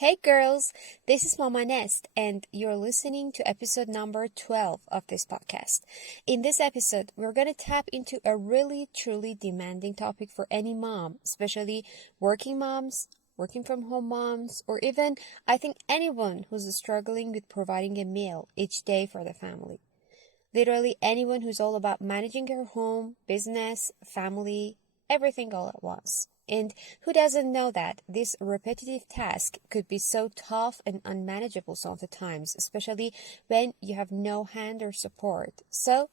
Hey girls, this is MamaNest and you're listening to episode number 12 of this podcast. In this episode, we're going to tap into a really truly demanding topic for any mom, especially working moms, working from home moms, or even I think anyone who's struggling with providing a meal each day for the family. Literally anyone who's all about managing her home, business, family, everything all at once. And who doesn't know that this repetitive task could be so tough and unmanageable some of the times, especially when you have no hand or support. So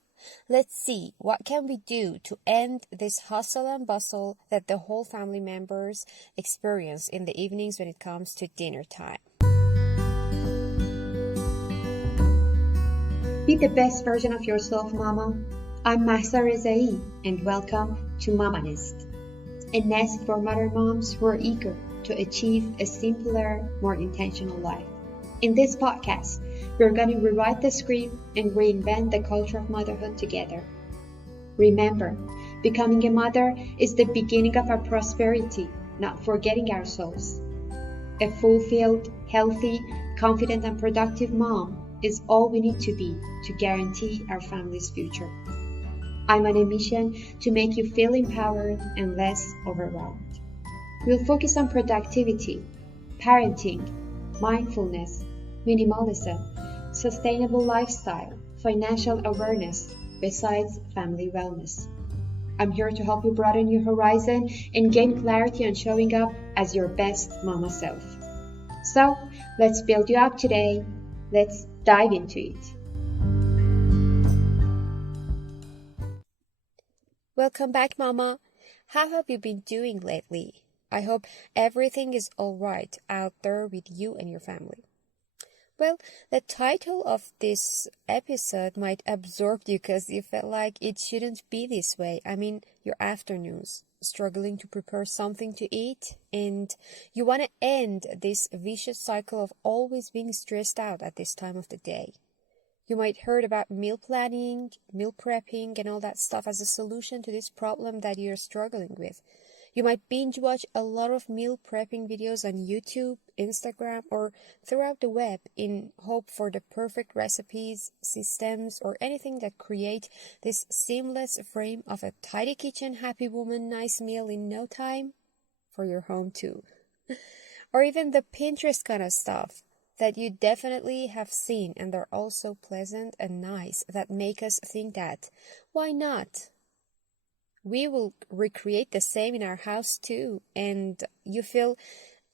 let's see what can we do to end this hustle and bustle that the whole family members experience in the evenings when it comes to dinner time. Be the best version of yourself, Mama. I'm Mahsa Rezaei, and welcome to MamaNest, a nest for mother moms who are eager to achieve a simpler, more intentional life. In this podcast, we're going to rewrite the script and reinvent the culture of motherhood together. Remember, becoming a mother is the beginning of our prosperity, not forgetting ourselves. A fulfilled, healthy, confident, and productive mom is all we need to be to guarantee our family's future. I'm on a mission to make you feel empowered and less overwhelmed. We'll focus on productivity, parenting, mindfulness, minimalism, sustainable lifestyle, financial awareness, besides family wellness. I'm here to help you broaden your horizon and gain clarity on showing up as your best mama self. So, let's build you up today. Let's dive into it. Welcome back, Mama. How have you been doing lately? I hope everything is all right out there with you and your family. Well, the title of this episode might absorb you because you felt like it shouldn't be this way. I mean, your afternoons, struggling to prepare something to eat, and you want to end this vicious cycle of always being stressed out at this time of the day. You might heard about meal planning, meal prepping, and all that stuff as a solution to this problem that you're struggling with. You might binge watch a lot of meal prepping videos on YouTube, Instagram, or throughout the web in hope for the perfect recipes, systems, or anything that create this seamless frame of a tidy kitchen, happy woman, nice meal in no time for your home too. Or even the Pinterest kind of stuff that you definitely have seen, and they're also pleasant and nice that make us think that, why not? We will recreate the same in our house too, and you feel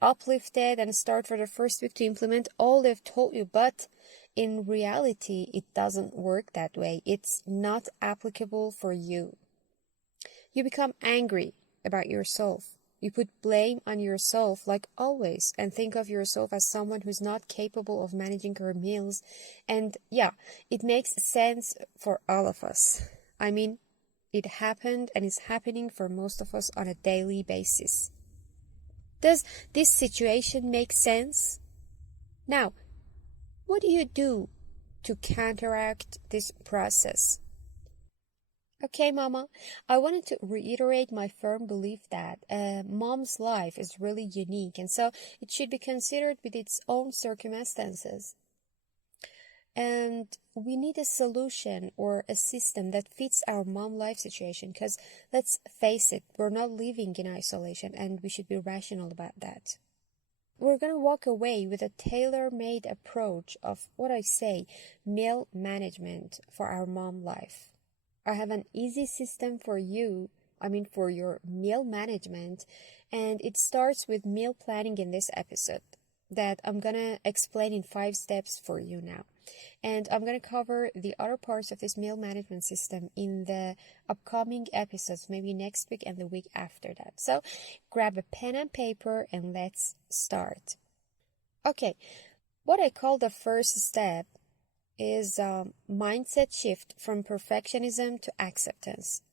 uplifted and start for the first week to implement all they've told you, but in reality, it doesn't work that way. It's not applicable for you. You become angry about yourself. You put blame on yourself like always and think of yourself as someone who's not capable of managing her meals. And yeah, it makes sense for all of us. I mean, it happened and is happening for most of us on a daily basis. Does this situation make sense? Now, what do you do to counteract this process? Okay, Mama, I wanted to reiterate my firm belief that a mom's life is really unique, and so it should be considered with its own circumstances. And we need a solution or a system that fits our mom life situation, because let's face it, we're not living in isolation, and we should be rational about that. We're going to walk away with a tailor-made approach of what I say, meal management for our mom life. I have an easy system for you, for your meal management, and it starts with meal planning in this episode that I'm going to explain in 5 steps for you now. And I'm going to cover the other parts of this meal management system in the upcoming episodes, maybe next week and the week after that. So grab a pen and paper and let's start. Okay, what I call the first step is a mindset shift from perfectionism to acceptance.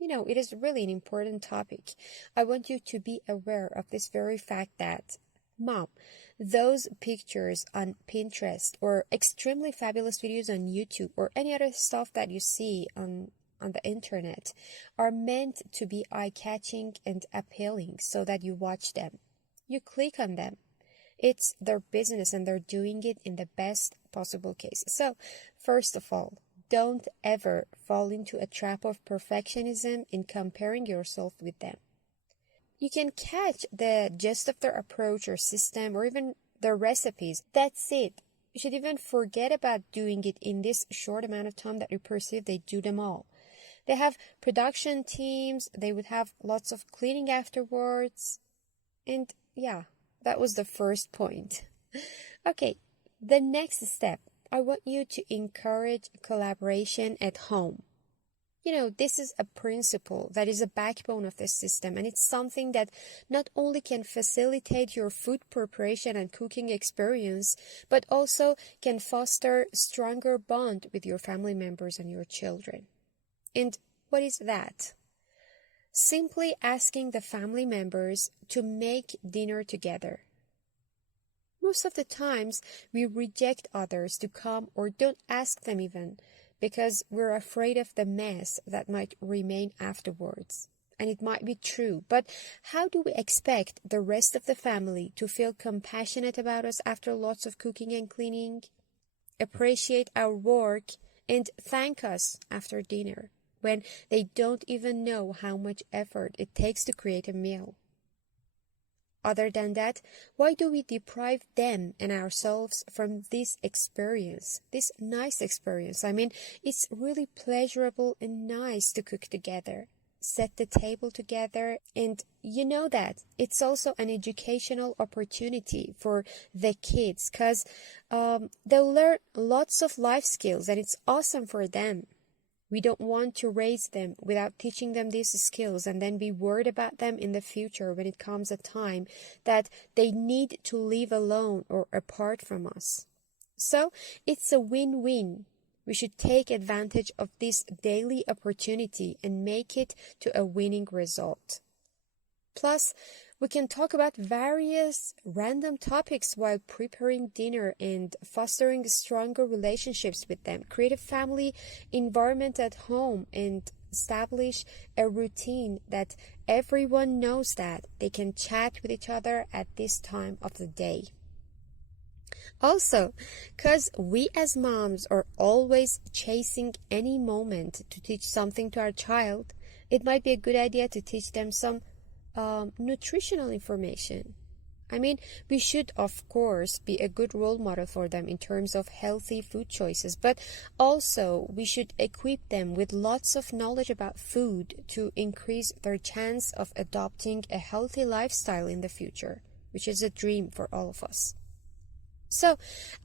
It is really an important topic. I want you to be aware of this very fact that, Mom, those pictures on Pinterest or extremely fabulous videos on YouTube or any other stuff that you see on the internet are meant to be eye-catching and appealing so that you watch them. You click on them. It's their business and they're doing it in the best possible case. So, first of all, don't ever fall into a trap of perfectionism in comparing yourself with them. You can catch the gist of their approach or system or even their recipes. That's it. You should even forget about doing it in this short amount of time that you perceive they do them all. They have production teams, they would have lots of cleaning afterwards. And yeah, that was the first point. Okay, the next step, I want you to encourage collaboration at home. This is a principle that is a backbone of this system, and it's something that not only can facilitate your food preparation and cooking experience, but also can foster a stronger bond with your family members and your children. And what is that? Simply asking the family members to make dinner together. Most of the times, we reject others to come or don't ask them even, because we're afraid of the mess that might remain afterwards. And it might be true, but how do we expect the rest of the family to feel compassionate about us after lots of cooking and cleaning, appreciate our work, and thank us after dinner, when they don't even know how much effort it takes to create a meal? Other than that, why do we deprive them and ourselves from this experience, this nice experience? I mean, it's really pleasurable and nice to cook together, set the table together, and you know that it's also an educational opportunity for the kids because they'll learn lots of life skills and it's awesome for them. We don't want to raise them without teaching them these skills and then be worried about them in the future when it comes a time that they need to live alone or apart from us. So it's a win-win. We should take advantage of this daily opportunity and make it to a winning result. Plus, we can talk about various random topics while preparing dinner and fostering stronger relationships with them. Create a family environment at home and establish a routine that everyone knows that they can chat with each other at this time of the day. Also, because we as moms are always chasing any moment to teach something to our child, it might be a good idea to teach them some nutritional information. I mean, we should, of course, be a good role model for them in terms of healthy food choices, but also we should equip them with lots of knowledge about food to increase their chance of adopting a healthy lifestyle in the future, which is a dream for all of us. So,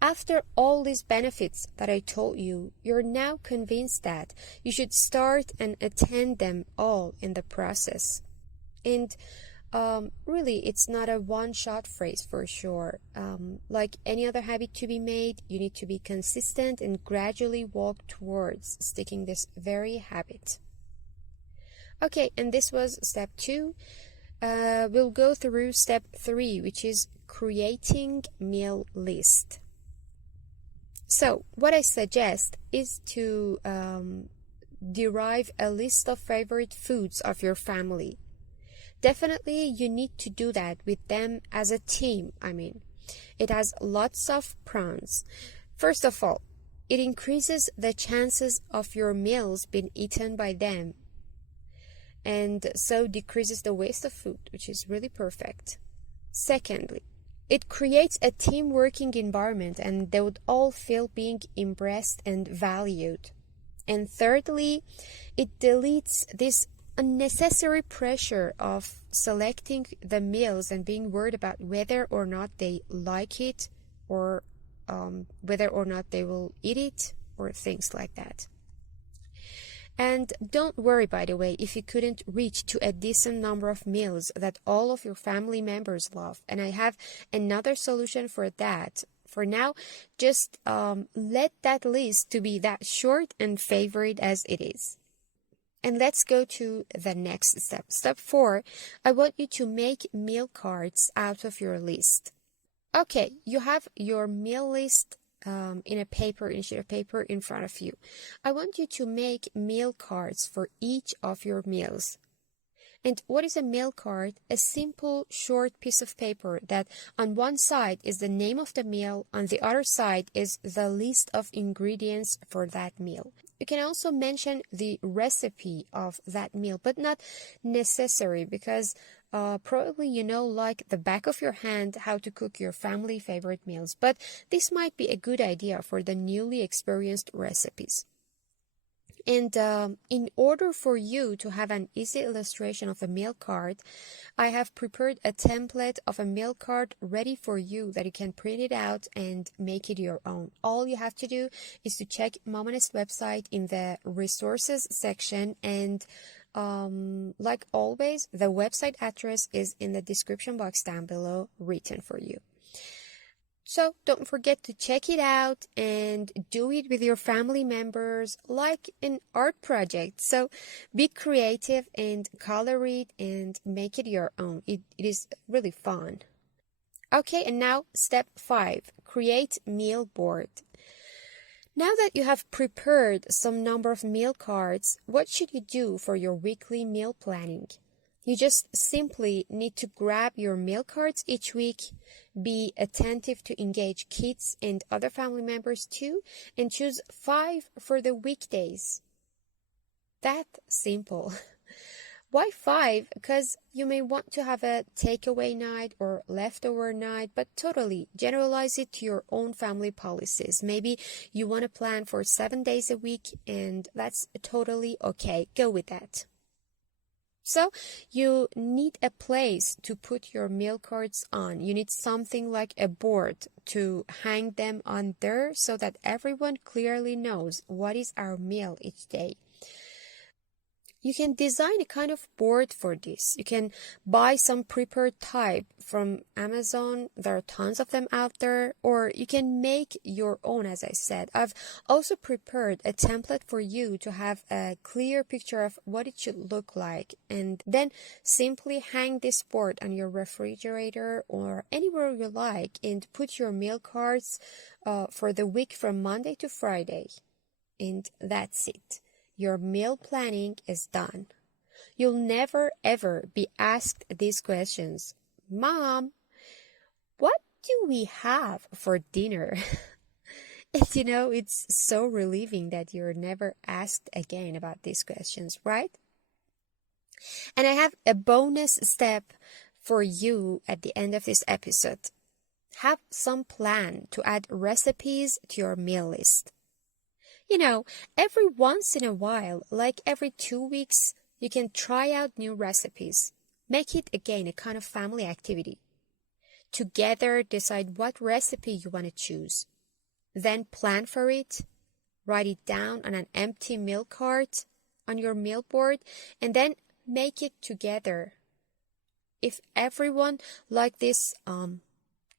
after all these benefits that I told you, you're now convinced that you should start and attend them all in the process. And really, it's not a one-shot phrase for sure. Like any other habit to be made, you need to be consistent and gradually walk towards sticking this very habit. Okay, and this was step 2. We'll go through step 3, which is creating meal list. So, what I suggest is to derive a list of favorite foods of your family. Definitely, you need to do that with them as a team. I mean, it has lots of pros. First of all, it increases the chances of your meals being eaten by them, and so decreases the waste of food, which is really perfect. Secondly, it creates a team working environment, and they would all feel being embraced and valued. And thirdly, it deletes this unnecessary pressure of selecting the meals and being worried about whether or not they like it or whether or not they will eat it or things like that. And don't worry, by the way, if you couldn't reach to a decent number of meals that all of your family members love. And I have another solution for that. For now, just let that list to be that short and favorite as it is. And let's go to the next step. Step 4, I want you to make meal cards out of your list. Okay, you have your meal list in a sheet of paper in front of you. I want you to make meal cards for each of your meals. And what is a meal card? A simple, short piece of paper that on one side is the name of the meal, on the other side is the list of ingredients for that meal. You can also mention the recipe of that meal, but not necessary because probably you know like the back of your hand how to cook your family favorite meals. But this might be a good idea for the newly experienced recipes. And in order for you to have an easy illustration of a meal card, I have prepared a template of a meal card ready for you that you can print it out and make it your own. All you have to do is to check MamaNest website in the resources section, and like always, the website address is in the description box down below written for you. So don't forget to check it out and do it with your family members like an art project. So be creative and color it and make it your own. It is really fun. Okay, and now step 5, create meal board. Now that you have prepared some number of meal cards, what should you do for your weekly meal planning? You just simply need to grab your meal cards each week, be attentive to engage kids and other family members too, and choose 5 for the weekdays. That simple. Why 5? Because you may want to have a takeaway night or leftover night, but totally generalize it to your own family policies. Maybe you want to plan for 7 days a week, and that's totally okay. Go with that. So you need a place to put your meal cards on. You need something like a board to hang them on there so that everyone clearly knows what is our meal each day. You can design a kind of board for this. You can buy some prepared type from Amazon. There are tons of them out there. Or you can make your own, as I said. I've also prepared a template for you to have a clear picture of what it should look like. And then simply hang this board on your refrigerator or anywhere you like and put your meal cards for the week from Monday to Friday. And that's it. Your meal planning is done. You'll never ever be asked these questions. Mom, what do we have for dinner? And it's so relieving that you're never asked again about these questions, right? And I have a bonus step for you at the end of this episode. Have some plan to add recipes to your meal list. Every once in a while, like every 2 weeks, you can try out new recipes. Make it again a kind of family activity. Together, decide what recipe you want to choose. Then plan for it. Write it down on an empty meal card on your meal board, and then make it together. If everyone liked this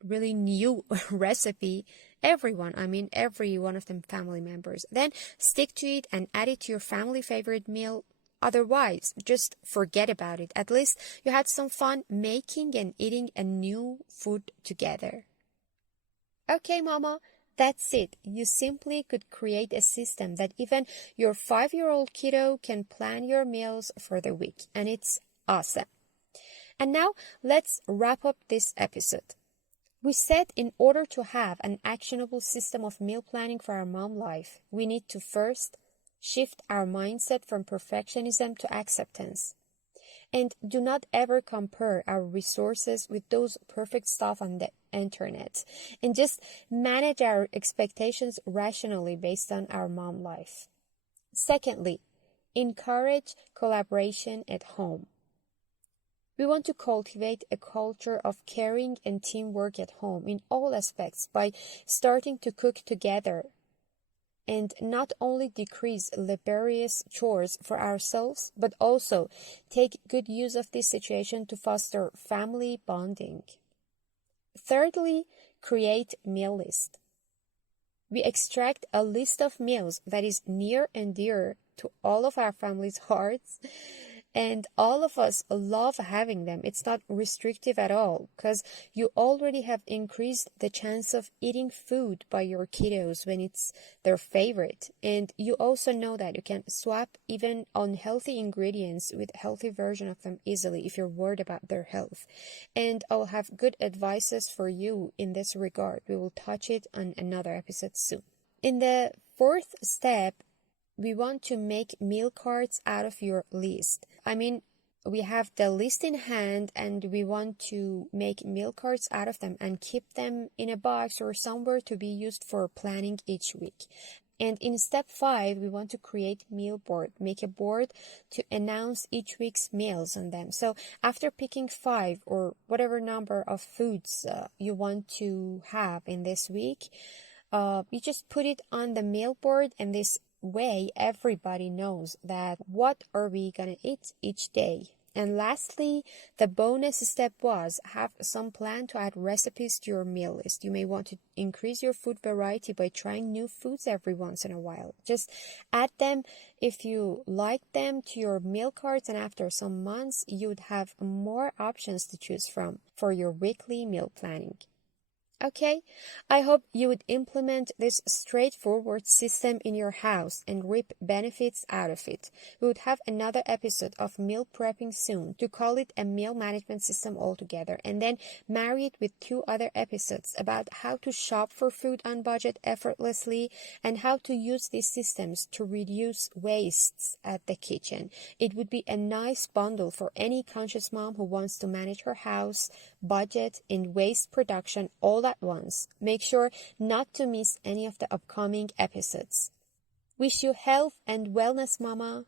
really new recipe, every one of them family members, then stick to it and add it to your family favorite meal. Otherwise, just forget about it. At least you had some fun making and eating a new food together. Okay, Mama, that's it. You simply could create a system that even your 5-year-old kiddo can plan your meals for the week, and it's awesome. And now let's wrap up this episode. We said in order to have an actionable system of meal planning for our mom life, we need to first shift our mindset from perfectionism to acceptance. And do not ever compare our resources with those perfect stuff on the internet. And just manage our expectations rationally based on our mom life. Secondly, encourage collaboration at home. We want to cultivate a culture of caring and teamwork at home in all aspects by starting to cook together and not only decrease laborious chores for ourselves, but also take good use of this situation to foster family bonding. Thirdly, create meal list. We extract a list of meals that is near and dear to all of our family's hearts And all of us love having them. It's not restrictive at all because you already have increased the chance of eating food by your kiddos when it's their favorite. And you also know that you can swap even unhealthy ingredients with healthy version of them easily if you're worried about their health. And I'll have good advices for you in this regard. We will touch it on another episode soon. In the fourth step, we want to make meal cards out of your list. We have the list in hand and we want to make meal cards out of them and keep them in a box or somewhere to be used for planning each week. And in step 5, we want to create meal board. Make a board to announce each week's meals on them. So after picking 5 or whatever number of foods you want to have in this week, you just put it on the meal board, and this way everybody knows that what are we gonna eat each day. And lastly, the bonus step was have some plan to add recipes to your meal list. You may want to increase your food variety by trying new foods every once in a while. Just add them if you like them to your meal cards, and after some months you would have more options to choose from for your weekly meal planning. Okay, I hope you would implement this straightforward system in your house and reap benefits out of it. We would have another episode of meal prepping soon to call it a meal management system altogether, and then marry it with 2 other episodes about how to shop for food on budget effortlessly and how to use these systems to reduce wastes at the kitchen. It would be a nice bundle for any conscious mom who wants to manage her house, budget, and waste production all at once. Make sure not to miss any of the upcoming episodes. Wish you health and wellness, Mama.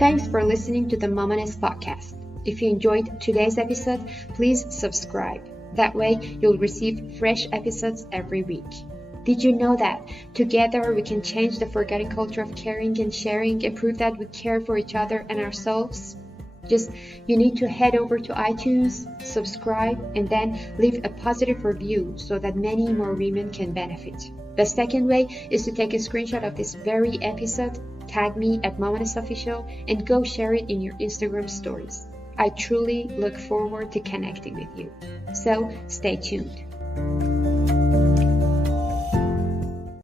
Thanks for listening to the MamaNest podcast. If you enjoyed today's episode, please subscribe. That way you'll receive fresh episodes every week. Did you know that together we can change the forgotten culture of caring and sharing and prove that we care for each other and ourselves? You need to head over to iTunes, subscribe, and then leave a positive review so that many more women can benefit. The second way is to take a screenshot of this very episode, tag me at MamaNest Official, and go share it in your Instagram stories. I truly look forward to connecting with you. So stay tuned.